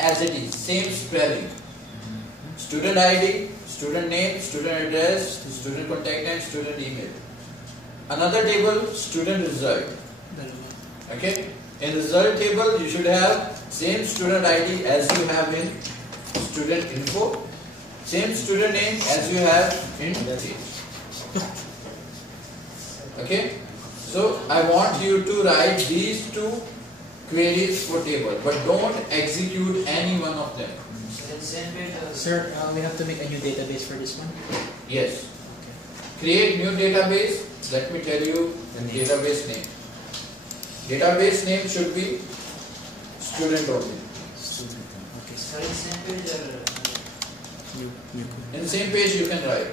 as it is, same spelling. Student ID, student name, student address, student contact name, student email. Another table, student result. Okay? In result table, you should have same student ID as you have in student info, same student name as you have in page. Okay? So I want you to write these two queries for table, but don't execute any one of them. Sir, we have to make a new database for this one? Yes. Create new database. Let me tell you the database name. Database name should be student only. Student. Okay. Sir, in same page or In the same page you can write.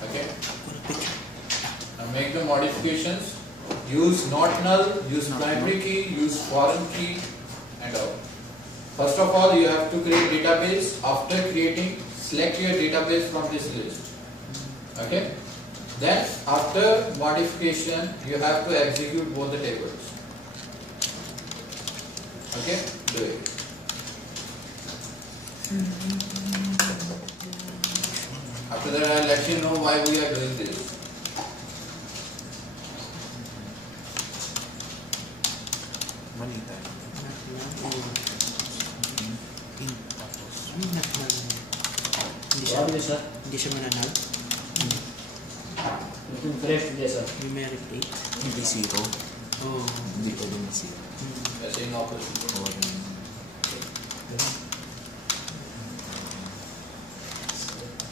Okay. Now make the modifications. Use not null, use primary key, use foreign key, and all. First of all, you have to create database. After creating, select your database from this list. Okay. Then after modification, you have to execute both the tables. Okay. Do it. After that, I'll let you know why we are doing this. Hindi siya mananal. Numeric 8. Hindi 0. Oh. Hindi pwede na 0. Kasi yung opposite.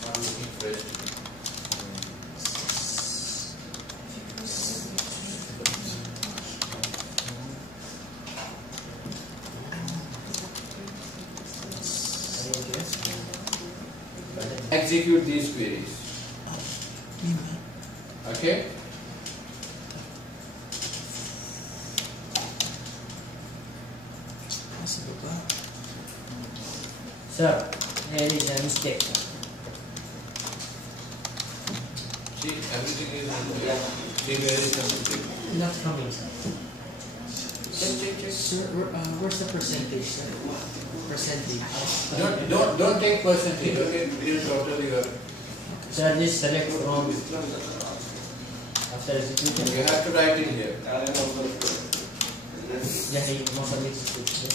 I'm looking fresh. Execute these queries. Okay? Sir, there is a mistake. See, everything is see where is the mistake. Not coming, sir. Check. Sir, where's the percentage, sir? Percentage. Don't take percentage, okay? It is totally your. Sir, this select from after execution. You have to write it here. Yeah, he must have executed.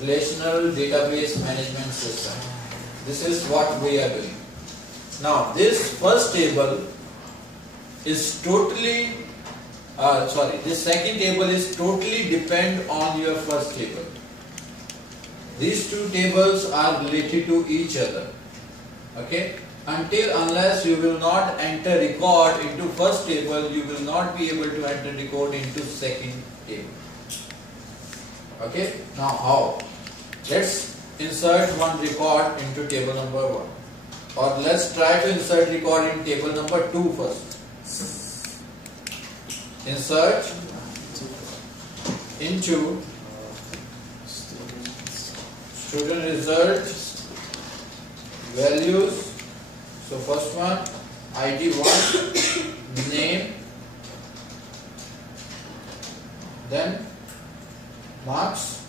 Relational database management system. This is what we are doing. Now, this first table is totally, this second table is totally depend on your first table. These two tables are related to each other. Okay? Until unless you will not enter record into first table, you will not be able to enter record into second table. Okay? Now how? Let's insert one record into table number 1. Or let's try to insert record in table number 2 first. Insert into student result values. So first one, ID 1, name, then marks,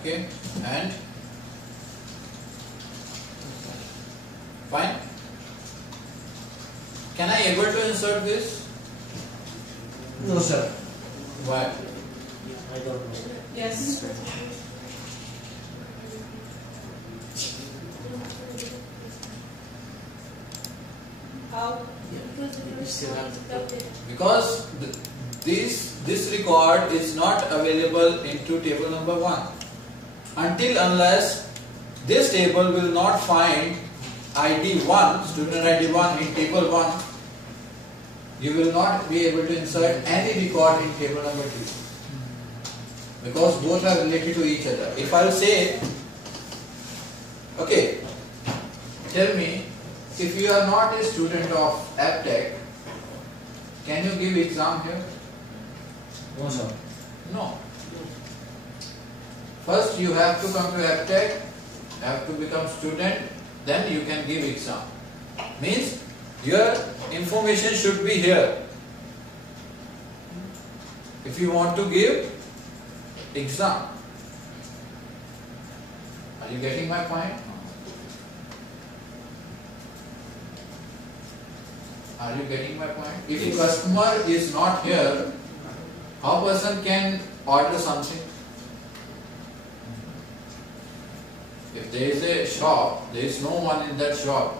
okay, and fine. Can I able to insert this? No, sir. Why? I don't know. Yes. How? Because this record is not available into table number 1 until unless this table will not find ID 1, student ID 1 in table 1, you will not be able to insert any record in table number 2. because both are related to each other. If I'll say, okay, tell me, if you are not a student of AppTech, can you give exam here? No, sir. No. First you have to come to AppTech, have to become student, then you can give exam. Means your information should be here. If you want to give exam. Are you getting my point? Are you getting my point? If a customer is not here, how person can order something? If there is a shop, there is no one in that shop,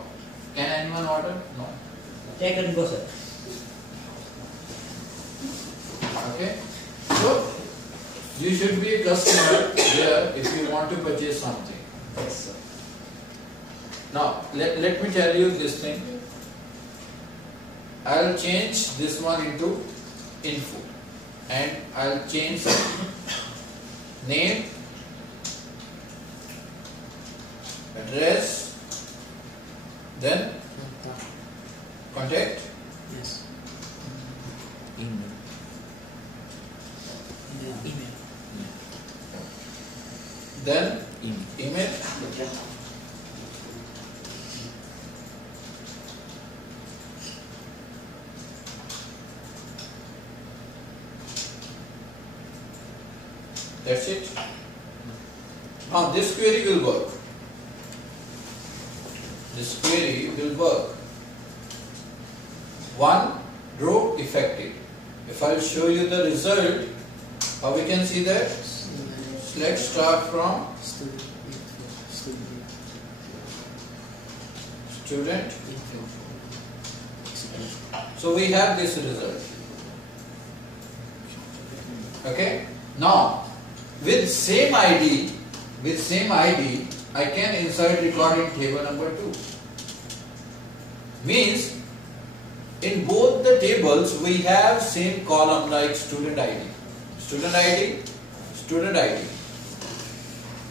can anyone order? No. Take and go, sir. Okay? So, you should be a customer here if you want to purchase something. Yes, sir. Now, let me tell you this thing. I'll change this one into info and I'll change name, address, then contact, Yes. Email. Email. then Email. email, that's it. Now this query will work. This query will work. One row effective. If I will show you the result, how we can see that? Let's start from Student info. student. Info. So we have this result. Okay. Now with same ID, I can insert record in table number 2. Means in both the tables we have same column like student ID. Student ID, student ID.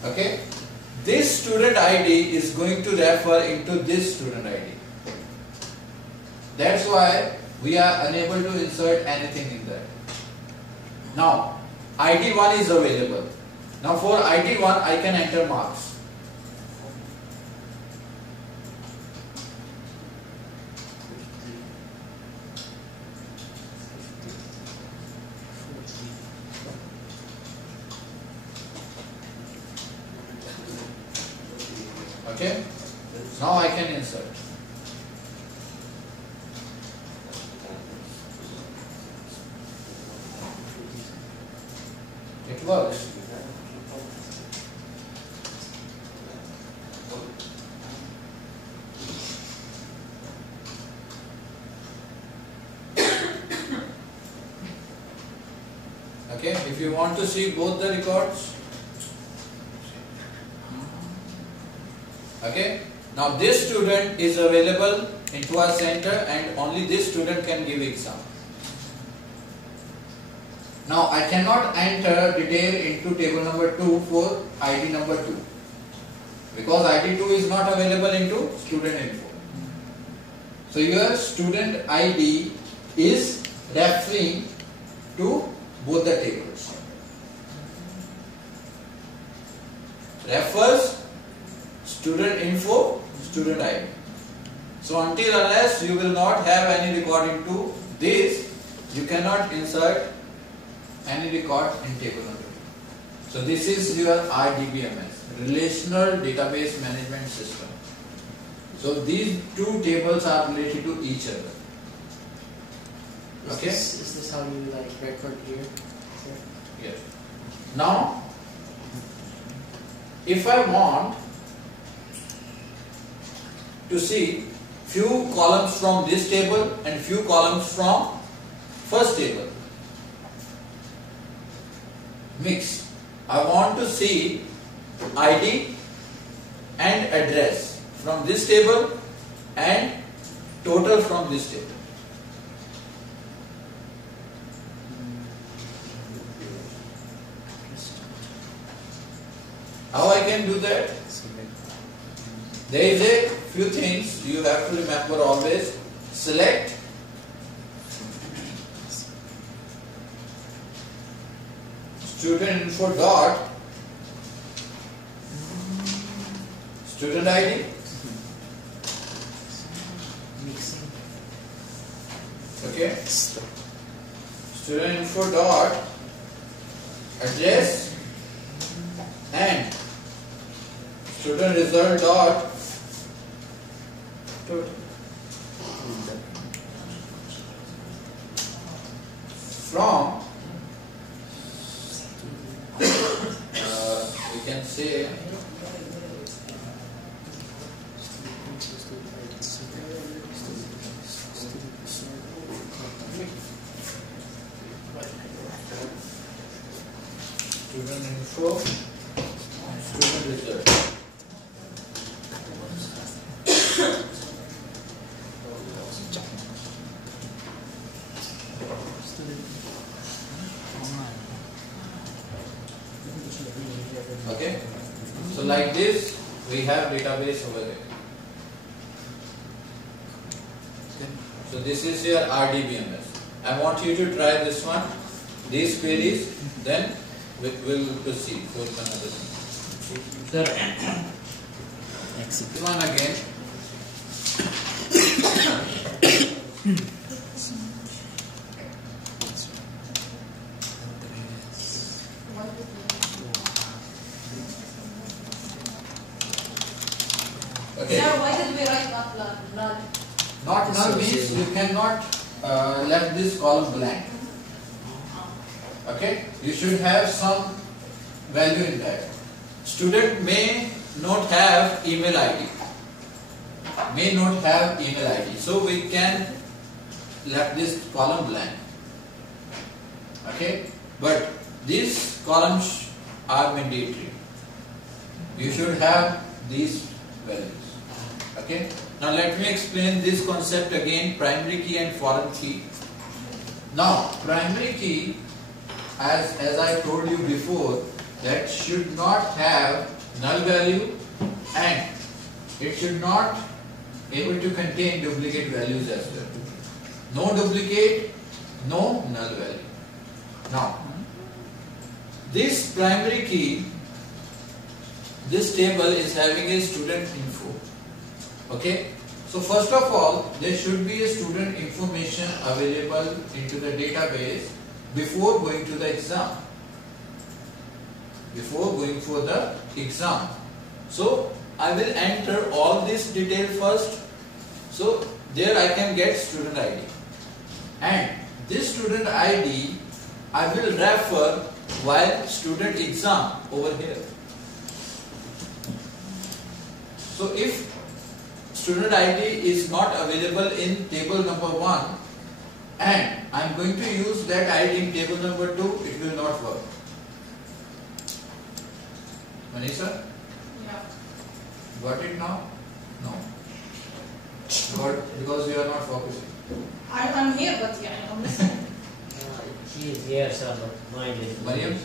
Okay? This student ID is going to refer into this student ID. That's why we are unable to insert anything in that. Now, ID 1 is available. Now for ID 1 I can enter marks. Okay? Now I can insert. It works. Okay, if you want to see both the records. Okay, now this student is available into our center and only this student can give exam. Now I cannot enter detail into table number 2 for ID number 2 because ID 2 is not available into student info. So your student ID is referring to both the tables. Refers student info, student ID. So until unless you will not have any record into this, you cannot insert any record in table number 2. So this is your RDBMS, Relational Database Management System. So these two tables are related to each other. Okay? Is this how you like record here? Sir? Yes. Now, if I want to see few columns from this table and few columns from first table, mix. I want to see ID and address from this table and total from this table. can do that? There is a few things you have to remember always. Select student info dot student ID. Mixing. Okay. Student info dot address and student result dot total. From we can say student info and student result. Okay, so like this we have database over there. Okay. So this is your RDBMS. I want you to try this one, these queries, then we will proceed for another thing. Sir, Come on again. Okay. Sir, why did we write not null? Not null means you cannot left this column blank. Okay, you should have some value in that. Student may not have email ID. May not have email ID. So we can left this column blank. Okay, but these columns are mandatory. You should have these values. Okay, now let me explain this concept again, primary key and foreign key. Now, primary key, as I told you before, that should not have null value and it should not able to contain duplicate values as well. No duplicate, no null value. Now, this primary key, this table is having a student info. Okay, so first of all, there should be a student information available into the database before going to the exam. Before going for the exam. So I will enter all this detail first. So there I can get student ID. And this student ID I will refer while student exam over here. So if student ID is not available in table number 1 and I am going to use that ID in table number 2, it will not work. Manisha? Yeah. Got it now? No. Because you are not focusing. I'm here, but yeah, I'm listening. she is here, sir, but mine is. Mariam? You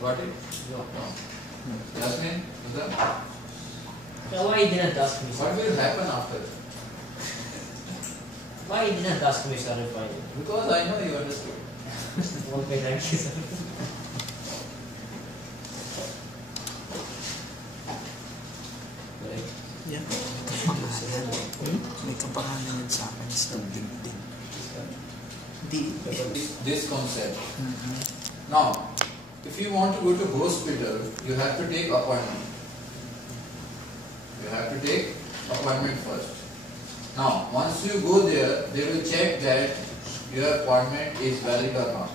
got it? No. Yasmin? Nida? So why you didn't ask me, What sir? will happen after? Why you didn't ask me, sir, if I did? Because I know you understood. Okay, thank you, sir. Yan. May kapangalan yan sa akin, student din. This concept. Now, if you want to go to hospital, you have to take appointment. You have to take appointment first. Now, once you go there, they will check that your appointment is valid or not.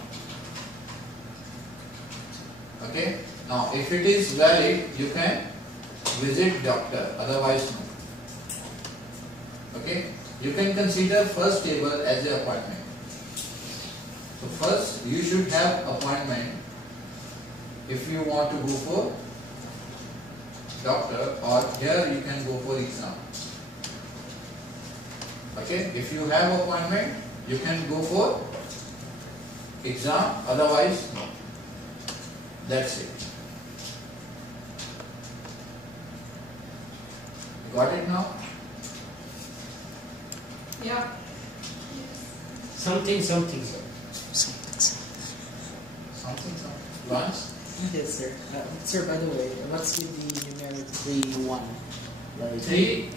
Okay? Now, if it is valid, you can visit doctor, otherwise no. Okay? You can consider first table as an appointment. So first, you should have appointment if you want to go for doctor, or here you can go for exam. Okay? If you have appointment, you can go for exam, otherwise no. That's it. Got it now? Yeah. Something, sir. Something. Lunch? Yes, sir. Sir, by the way, what's with the numeric 3, 1? Like, 3